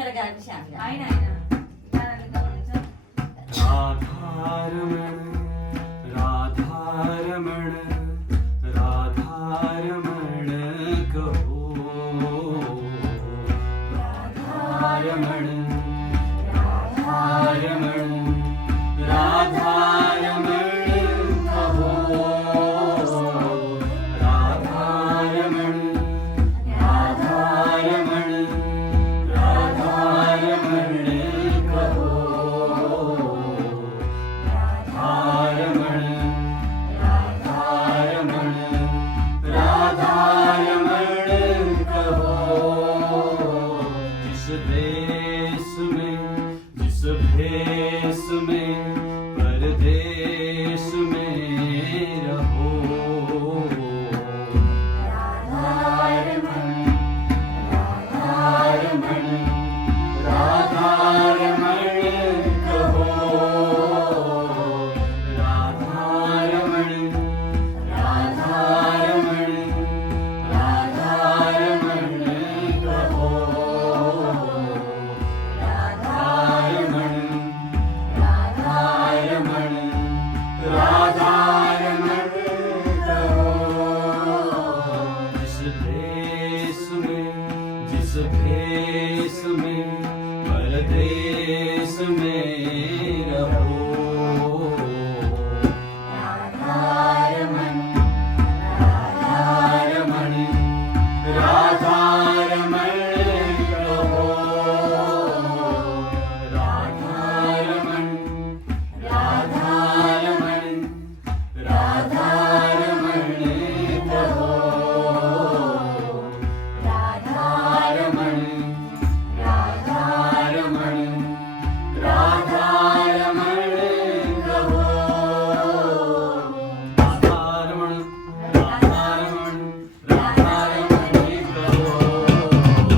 मेरा गाना भी शामिल है। आई ना गाना लिखा होना राधारमण राधारमण कहो राधारमण राधारमण राधारमण कहो राधारमण राधारमण राधारमण कहो राधारमण राधारमण राधारमण कहो जिस देश में जिस भेष में परदेश में रहो राधारमण राधारमण राधारमण कहो राधारमण राधारमण राधारमण कहो राधारमण राधारमण राधारमण कहो जिस देश में जिस भेष में परदेश में रहो राधारमण राधारमण राधारमण कहो राधारमण राधारमण राधारमण कहो राधारमण राधारमण राधारमण कहो राधारमण राधारमण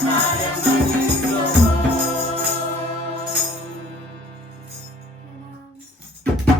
राधारमण राधारमण